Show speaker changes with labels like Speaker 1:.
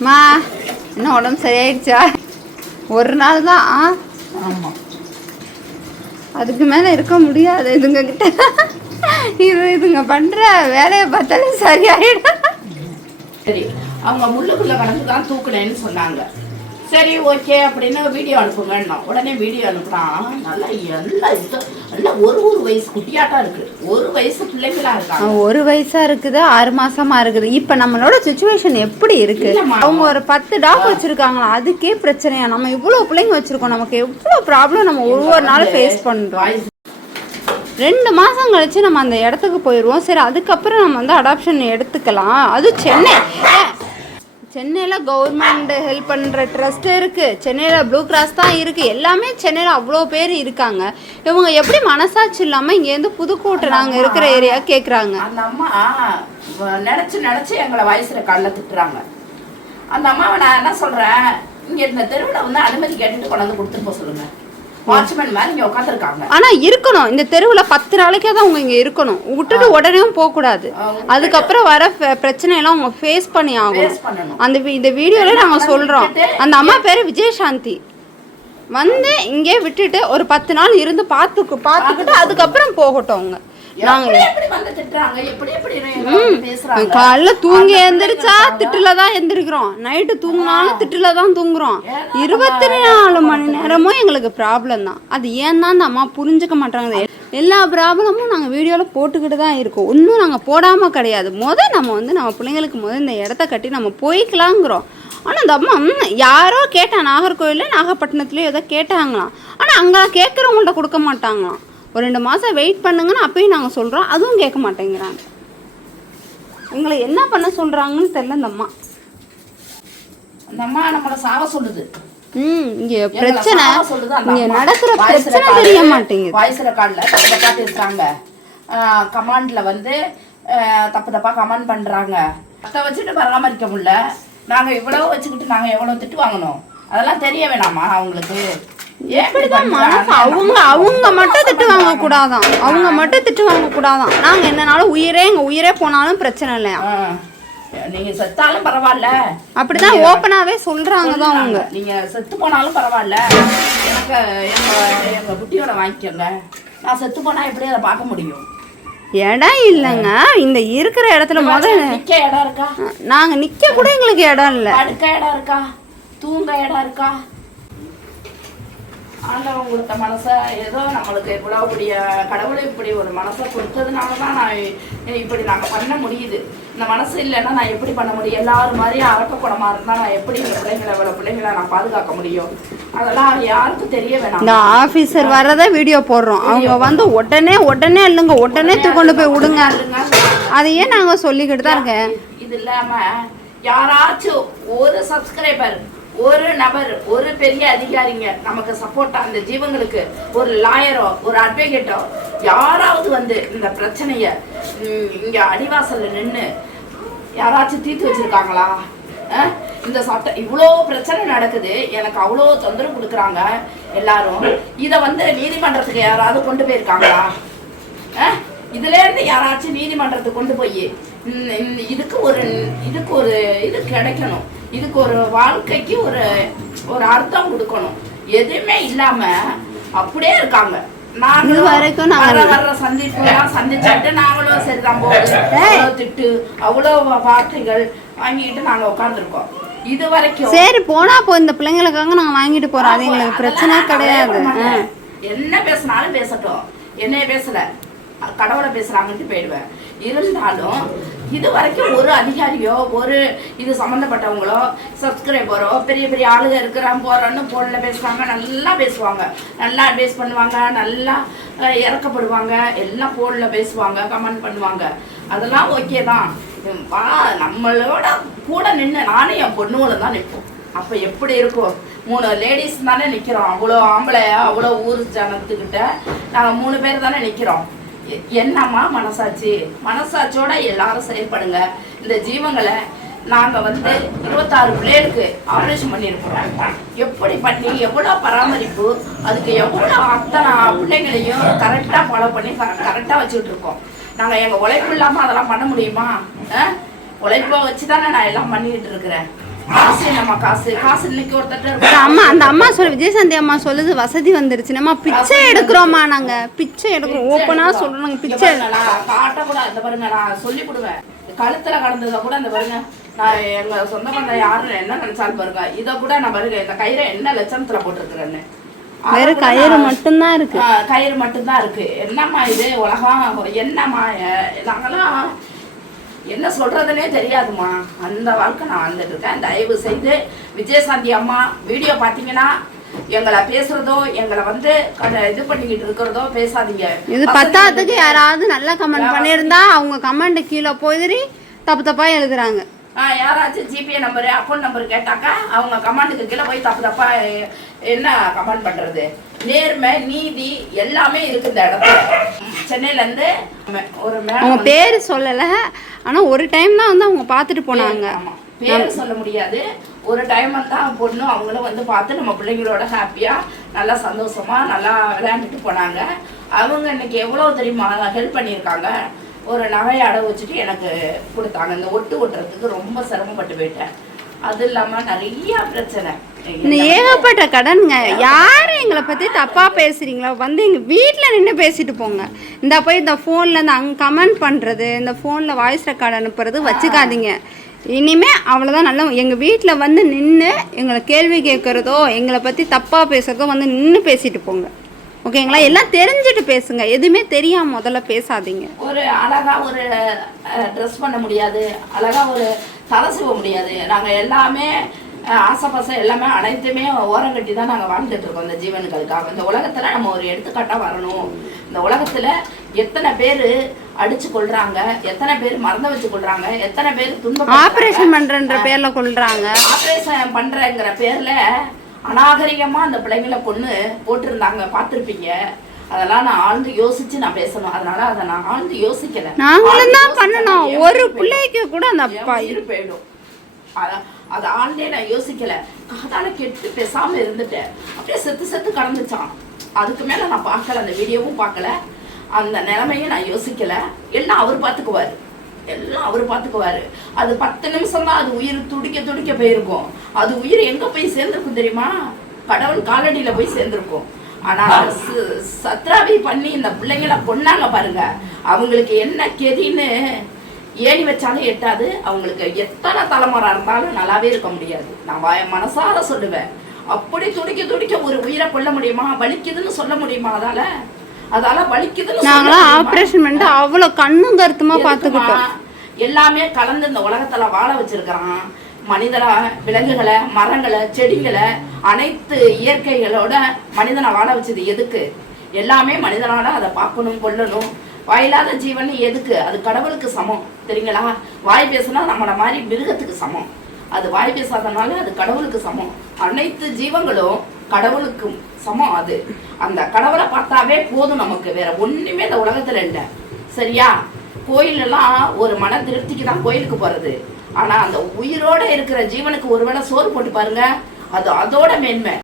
Speaker 1: மா என்ன உடம்பு சரியாயிடுச்சா? ஒரு நாள் தான் ஆ?
Speaker 2: ஆமாம்
Speaker 1: அதுக்கு மேலே இருக்க முடியாது இதுங்க கிட்ட. இது இதுங்க பண்ணுற வேலையை பார்த்தாலே சரியாயிடும்.
Speaker 2: சரி அவங்க முள்ளுக்குள்ள கடந்து தான் தூக்குனேன்னு சொன்னாங்க. சரி ஓகே அப்படின்னு வீடியோ அனுப்புங்கன்னா உடனே வீடியோ அனுப்புனா நல்லா நல்லா இது நல்லா ஒரு ஒரு வயசு குட்டியாட்டா இருக்கு. ஒரு வயசு பிள்ளைங்களா இருக்காங்க
Speaker 1: ஒரு வயசா இருக்குது ஆறு மாசமா இருக்குது. இப்ப நம்மளோட சுச்சுவேஷன் எப்படி இருக்கு. அவங்க ஒரு பத்து டாக் வச்சிருக்காங்களா? அதுக்கே பிரச்சனையா? நம்ம இவ்வளவு பிள்ளைங்க வச்சிருக்கோம். நமக்கு எவ்வளவு ப்ராப்ளம் நம்ம ஒவ்வொரு நாளும் ஃபேஸ் பண்றோம். ரெண்டு மாசம் கழிச்சு நம்ம அந்த இடத்துக்கு போயிடுவோம் சரி அதுக்கப்புறம் நம்ம வந்து அடாப்ஷன் எடுத்துக்கலாம். அது சென்னை. சென்னையில் கவர்மெண்ட் ஹெல்ப் பண்ணுற ட்ரஸ்ட் இருக்குது சென்னையில் ப்ளூ கிராஸ் தான் இருக்குது எல்லாமே சென்னையில் அவ்வளோ பேர் இருக்காங்க. இவங்க எப்படி மனசாட்சி இல்லாமல் இங்கேருந்து புதுக்கோட்டை நாங்கள் இருக்கிற ஏரியா கேட்குறாங்க
Speaker 2: அந்த அம்மா நினைச்சு நினைச்சு எங்களை வயசுல கல்ல திட்டுறாங்க. அந்த அம்மாவை நான் என்ன சொல்றேன்? இங்க இந்த தெருவுல வந்து அனுமதி கேட்டுட்டு கொண்டாந்து கொடுத்துட்டு போக சொல்லுங்க. வாட்ச்மேன் மாதிரி இங்க உட்காந்துருக்காங்க
Speaker 1: ஆனால் இருக்கணும். இந்த தெருவில் பத்து நாளைக்கே தான் அவங்க இங்கே இருக்கணும். விட்டுட்டு உடனே போகக்கூடாது. அதுக்கப்புறம் வர பிரச்சனையெல்லாம் அவங்க ஃபேஸ் பண்ணி
Speaker 2: பண்ணணும்.
Speaker 1: அந்த இந்த வீடியோல நாங்க சொல்றோம். அந்த அம்மா பேரு விஜயசாந்தி. வந்து இங்கே விட்டுட்டு ஒரு பத்து நாள் இருந்து பார்த்துக்கு பார்த்துக்கிட்டு அதுக்கப்புறம் போகட்டும் அவங்க. நாங்க
Speaker 2: எப்படி எப்படி வந்து திட்டுறாங்க? எப்படி எப்படி பேசுறாங்க?
Speaker 1: காலைல தூங்கி எந்திரிச்சா திட்டுல தான் எந்திரிக்கிறோம். நைட்டு தூங்கினாலும் திட்டுல தான் தூங்குறோம். இருபத்தி நாலு மணி நேரமும் எங்களுக்கு ப்ராப்ளம் தான். அது ஏன் தான் அந்த அம்மா புரிஞ்சுக்க மாட்டாங்க எல்லா ப்ராப்ளமும் நாங்கள் வீடியோவில் போட்டுக்கிட்டு தான் இருக்கோம். இன்னும் நாங்கள் போடாமல் கிடையாது. முத நம்ம வந்து நம்ம பிள்ளைங்களுக்கு முத இந்த இடத்த கட்டி நம்ம போய்க்கலாங்கிறோம். ஆனால் அந்த அம்மா யாரோ கேட்டா நாகர்கோவிலில் நாகப்பட்டினத்துலேயோ ஏதோ கேட்டாங்களாம். ஆனால் அங்கெல்லாம் கேட்குறவங்கள்ட்ட கொடுக்க மாட்டாங்களாம். ஒரு ரெண்டு மாதம் வெயிட் பண்ணுங்கன்னு அப்பயும் நாங்கள் சொல்கிறோம் அதுவும் கேட்க மாட்டேங்கிறாங்க. எங்களை என்ன பண்ண சொல்கிறாங்கன்னு தெரியல அந்த அம்மா.
Speaker 2: அந்த அம்மா நம்மள சாவ சொல்லுது.
Speaker 1: ம் இங்கே பிரச்சனை. இங்கே. நடக்கிற பிரச்சனை தெரிய மாட்டேங்குது.
Speaker 2: வாய்ஸ் ரெக்கார்ட்ல தப்பு தப்பா பேசுறாங்க. கமாண்ட்ல வந்து தப்பு தப்பா கமெண்ட் பண்றாங்க. அதை வச்சுட்டு பராமரிக்க முடியல. நாங்க இவ்வளவு வச்சுக்கிட்டு நாங்க எவ்வளவு திட்டு வாங்கணும்? அதெல்லாம் தெரிய வேணாமா அவங்களுக்கு? பண்றாங்க?
Speaker 1: மனசு அவங்க அவங்க மட்டும் திட்டு வாங்க கூடாதான் அவங்க மட்டும் திட்டு வாங்க கூடாதான் நாங்க என்னனாலும் உயிரே எங்க உயிரே போனாலும் பிரச்சனை இல்லையா?
Speaker 2: நீங்க செத்தாலும் பரவாயில்ல.
Speaker 1: அப்படிதான் ஓப்பனாவே சொல்றாங்க தான் அவங்க.
Speaker 2: நீங்க செத்து போனாலும் பரவாயில்ல. எனக்கு எங்க எங்க குட்டியோட வாங்கிக்கோங்க. நான் செத்து போனா எப்படி அதை பார்க்க முடியும்?
Speaker 1: இடம் இல்லைங்க. இந்த இருக்கிற இடத்துல முதல்ல
Speaker 2: நிக்க இடம் இருக்கா?
Speaker 1: நாங்க நிக்க கூட எங்களுக்கு இடம் இல்ல.
Speaker 2: படுக்க இடம் இருக்கா? தூங்க இடம் இருக்கா? ஆண்டவன் கொடுத்த மனசை ஏதோ நம்மளுக்கு இவ்வளவு பெரிய கடவுள் இப்படி ஒரு மனசை கொடுத்ததுனால தான் நான் இப்படி நாங்கள் பண்ண முடியுது. இந்த மனசு இல்லைன்னா நான் எப்படி பண்ண முடியும்? எல்லாரும் மாதிரி அரக்க குடமா இருந்தால் நான் எப்படி இந்த பிள்ளைங்களை இவ்வளோ பிள்ளைங்களை நான் பாதுகாக்க முடியும்? அதெல்லாம் யாருக்கும் தெரிய வேணாம்.
Speaker 1: இந்த ஆபீசர் வர்றத வீடியோ போடுறோம். அவங்க வந்து உடனே உடனே இல்லைங்க உடனே தூக்கி கொண்டு போய் விடுங்க. அதையே நாங்க சொல்லிக்கிட்டு தான் இருக்கேன்.
Speaker 2: இது இல்லாம யாராச்சும் ஒரு சப்ஸ்கிரைபர் ஒரு நபர் ஒரு பெரிய அதிகாரிங்க நமக்கு சப்போர்ட்டா அந்த ஜீவங்களுக்கு ஒரு லாயரோ ஒரு அட்வொகேட்டோ யாராவது வந்து இந்த பிரச்சனைய இங்க அடிவாசல்ல நின்னு யாராச்சும் தீர்த்து வச்சிருக்காங்களா? இந்த சட்டம் இவ்வளோ பிரச்சனை நடக்குது எனக்கு அவ்வளோ தொந்தரவு கொடுக்குறாங்க எல்லாரும். இதை வந்து நீதிமன்றத்துக்கு யாராவது கொண்டு போயிருக்காங்களா? அஹ்? இதுல இருந்து யாராச்சும் நீதிமன்றத்துக்கு கொண்டு போய் இதுக்கு ஒரு இதுக்கு ஒரு இது கிடைக்கணும். இதுக்கு ஒரு வாழ்க்கைக்கு ஒரு ஒரு அர்த்தம் கொடுக்கணும். எதுவுமே இல்லாம அப்படியே இருக்காங்க.
Speaker 1: வரைக்கும் நாங்க-
Speaker 2: வர வர்ற சந்திப்புலாம் சந்திச்சுட்டு நாங்களும் சரிதான் போகுது திட்டு அவ்வளோ வார்த்தைகள் வாங்கிட்டு நாங்க உட்காந்துருக்கோம் இது வரைக்கும்
Speaker 1: சரி போனா போ இந்த பிள்ளைங்களுக்காக நாங்க வாங்கிட்டு போறோம். அது எங்களுக்கு பிரச்சனை கிடையாது.
Speaker 2: என்ன பேசினாலும் பேசட்டும். என்னைய பேசல. கடவுளை பேசுறாங்கன்ட்டு போயிடுவேன். இருந்தாலும் இது வரைக்கும் ஒரு அதிகாரியோ ஒரு இது சம்மந்தப்பட்டவங்களோ சப்ஸ்கிரைபரோ பெரிய பெரிய ஆளுங்க இருக்கிறான் போறோன்னு போன்ல பேசுவாங்க நல்லா பேசுவாங்க. நல்லா அட்வைஸ் பண்ணுவாங்க நல்லா இறக்கப்படுவாங்க. எல்லாம் போன்ல பேசுவாங்க கமெண்ட் பண்ணுவாங்க. அதெல்லாம் ஓகே தான். வா நம்மளோட கூட நின்று நானும் என் பொண்ணுங்களும் தான் நிற்போம் அப்போ எப்படி இருக்கும்? மூணு லேடிஸ் தானே நிற்கிறோம் அவ்வளோ ஆம்பளை அவ்வளோ ஊர் ஜனத்துக்கிட்ட நாங்கள் மூணு பேர் தானே நிற்கிறோம் என்னம்மா மனசாட்சி? மனசாட்சியோட எல்லாரும் செயல்படுங்க. இந்த ஜீவங்களை நாங்கள் வந்து இருபத்தாறு பிள்ளைகளுக்கு ஆப்ரேஷன் பண்ணியிருக்கோம் எப்படி பண்ணி எவ்வளோ பராமரிப்பு அதுக்கு எவ்வளோ அத்தனை பிள்ளைங்களையும் கரெக்டாக ஃபாலோ பண்ணி கரெக்டாக வச்சுக்கிட்டு இருக்கோம் நாங்கள் எங்கள் உழைப்பு இல்லாமல் அதெல்லாம் பண்ண முடியுமா? ஆ? உழைப்பை வச்சு தானே நான் எல்லாம் பண்ணிக்கிட்டு இருக்கிறேன்.
Speaker 1: அந்த அம்மா அந்த அம்மா சொல்ல விஜயசாந்தி அம்மா சொல்லுது வசதி வந்துருச்சு நம்ம பிச்சை எடுக்கிறோமா நாங்க. பிச்சை எடுக்கிறோம். ஓப்பனா சொல்றோம் பிச்சை.
Speaker 2: கழுத்துல கடந்ததை கூட இந்த பாருங்க நான் எங்க சொந்த பந்தம் யாரும் என்ன நினைச்சாலும் பாருங்க. இதை கூட நான் பாருங்க இந்த கயிறை என்ன லட்சணத்துல போட்டிருக்கிறேன்னு.
Speaker 1: வெறும் கயிறு மட்டும்தான் இருக்கு.
Speaker 2: கயிறு மட்டும்தான் இருக்கு. என்னம்மா இது உலகம்? என்னம்மா நாங்கெல்லாம் என்ன சொல்றதுனே தெரியாதும்மா. அந்த வாழ்க்கை நான் வாழ்ந்துட்டு இருக்கேன் தயவு செய்து விஜயசாந்தி அம்மா வீடியோ பார்த்தீங்கன்னா எங்களை பேசுறதோ எங்களை வந்து இது பண்ணிக்கிட்டு இருக்கிறதோ பேசாதீங்க.
Speaker 1: இது பத்தாவதுக்கு யாராவது நல்லா கமெண்ட் பண்ணியிருந்தா அவங்க கமெண்ட் கீழே போயிரி தப்பு தப்பா எழுதுறாங்க.
Speaker 2: யாராச்சும் ஜிபே நம்பரு அக்கௌண்ட் நம்பர் கேட்டாக்கா அவங்க கமாண்டுக்கு கீழே போய் தப்பு தப்பா என்ன கமெண்ட் பண்றது? நேர்மை நீதி எல்லாமே இருக்கு இந்த இடத்துல. சென்னையில இருந்து ஒரு
Speaker 1: பேர் சொல்லல. ஆனா ஒரு டைம் தான் வந்து அவங்க பார்த்துட்டு போனாங்க.
Speaker 2: பேர் சொல்ல முடியாது. ஒரு டைம் தான் பொண்ணு அவங்களும் வந்து பார்த்து நம்ம பிள்ளைங்களோட ஹாப்பியா நல்லா சந்தோஷமா நல்லா விளையாண்டுட்டு போனாங்க. அவங்க இன்னைக்கு எவ்வளவு தெரியுமா ஹெல்ப் பண்ணியிருக்காங்க. ஒரு நகையை அடகு வச்சுட்டு எனக்கு கொடுத்தாங்க. இந்த ஒட்டு ஒட்டுறதுக்கு ரொம்ப சிரமப்பட்டு போயிட்டேன். அது இல்லாம நிறைய பிரச்சனை.
Speaker 1: ஏகப்பட்ட கடனுங்க. யாரும் எங்களை பத்தி தப்பா பேசுறீங்களோ வந்து எங்க வீட்ல நின்று பேசிட்டு போங்க. இந்த போய் இந்த ஃபோன்ல இந்த அங்க கமெண்ட் பண்றது இந்த ஃபோன்ல வாய்ஸ் ரெக்கார்ட் அனுப்புறது வச்சுக்காதீங்க. இனிமே அவ்வளோதான் நல்லா எங்கள் வீட்டில் வந்து நின்று எங்களை கேள்வி கேட்குறதோ எங்களை பற்றி தப்பாக பேசுகிறதோ வந்து நின்று பேசிட்டு போங்க. ஓகேங்களா? எல்லாம் தெரிஞ்சுட்டு பேசுங்க. எதுவுமே தெரியாம முதல்ல பேசாதீங்க.
Speaker 2: ஒரு அழகா ஒரு ட்ரெஸ் பண்ண முடியாது. அழகா ஒரு தலை சீவ முடியாது. நாங்க எல்லாமே அஹ், ஆசைப்பாசை எல்லாமே அனைத்துமே ஓரம் கட்டி தான் நாங்க வாழ்ந்துட்டு இருக்கோம் இந்த ஜீவனுக்களுக்காக இந்த உலகத்துல நம்ம ஒரு எடுத்துக்காட்டா வரணும். இந்த உலகத்துல எத்தனை பேர் அடிச்சு கொள்றாங்க எத்தனை பேர் மறந்து வச்சு கொள்றாங்க எத்தனை பேர் துன்ப
Speaker 1: ஆப்ரேஷன் பண்ணுறன்ற பேரில் கொள்றாங்க
Speaker 2: ஆபரேஷன் பண்றேங்கிற பேர்ல அநாகரிகமா அந்த பிள்ளைங்கள பொண்ணு போட்டிருந்தாங்க பார்த்திருப்பீங்க. அதெல்லாம் நான் ஆழ்ந்து யோசிச்சு நான் பேசணும். அதனால அதை நான் ஆழ்ந்து யோசிக்கல.
Speaker 1: நாங்களும்
Speaker 2: ஆழ்ந்து
Speaker 1: தான்
Speaker 2: யோசிச்சா
Speaker 1: பண்ணணும்.
Speaker 2: என்
Speaker 1: ஒரு
Speaker 2: உயிர் போயிடும்.
Speaker 1: பிள்ளைக்கு கூட அந்த
Speaker 2: என்
Speaker 1: அப்பா
Speaker 2: உயிர் போயிடும் அத- அது ஆழ்ந்தே நான் யோசிக்கல. காதால கெட்டு பேசாம இருந்துட்டேன். அப்படியே செத்து செத்து கடந்துச்சான் அதுக்கு மேல நான் பார்க்கல அந்த வீடியோவும் பார்க்கல. அந்த நிலைமையும் நான் யோசிக்கல. எல்லாம் அவர் பார்த்துக்குவாரு எல்லாம் அவர் பார்த்துக்குவாரு அது பத்து நிமிஷம் தான் அது உயிர் துடிக்க துடிக்க போயிருக்கும். அது உயிர் எங்க போய் சேர்ந்திருக்கும் தெரியுமா? கடவுள் காலடியில போய் சேர்ந்திருக்கும். ஆனா ச- சத்ராவி பண்ணி இந்த பிள்ளைங்களை கொன்னாங்க பாருங்க. அவங்களுக்கு என்ன கெதின்னு ஏணி வச்சாலும் எட்டாது. அவங்களுக்கு எத்தனை தலைமுறை இருந்தாலும் நல்லாவே இருக்க முடியாது. நான் மனசார சொல்லுவேன். அப்படி துடிக்க துடிக்க ஒரு உயிரை கொல்ல முடியுமா? வலிக்குதுன்னு சொல்ல முடியுமா அதால? அதால வலிக்குதுன்னு
Speaker 1: நாங்களாம்? ஆப்ரேஷன் பண்ணிட்டு அவ்வளோ கண்ணும் கருத்துமா
Speaker 2: எதுக்குமா?
Speaker 1: பார்த்துக்கிட்டோம்.
Speaker 2: எல்லாமே கலந்து இந்த உலகத்துல வாழ வச்சிருக்கிறான். மனிதனாக விலங்குகளை மரங்களை செடிகளை அனைத்து இயற்கைகளோட மனிதனை வாழ வச்சது எதுக்கு? எல்லாமே மனிதனால அதை பார்க்கணும் கொல்லணும் வாயில்லாத ஜீவன் எதுக்கு? அது கடவுளுக்கு சமம் தெரியுங்களா? வாய் பேசுனா நம்மள மாதிரி மிருகத்துக்கு சமம். அது வாய் பேசாதனால அது கடவுளுக்கு சமம். அனைத்து ஜீவங்களும் கடவுளுக்கும் சமம் அது. அந்த கடவுளை பார்த்தாவே போதும் நமக்கு. வேற ஒண்ணுமே இந்த உலகத்துல இல்லை. சரியா? கோயிலெல்லாம் ஒரு மன திருப்திக்கு தான் கோயிலுக்கு போறது. ஆனா அந்த உயிரோட இருக்கிற ஜீவனுக்கு ஒருவேளை சோறு போட்டு பாருங்க. அது அதோட மேன்மை.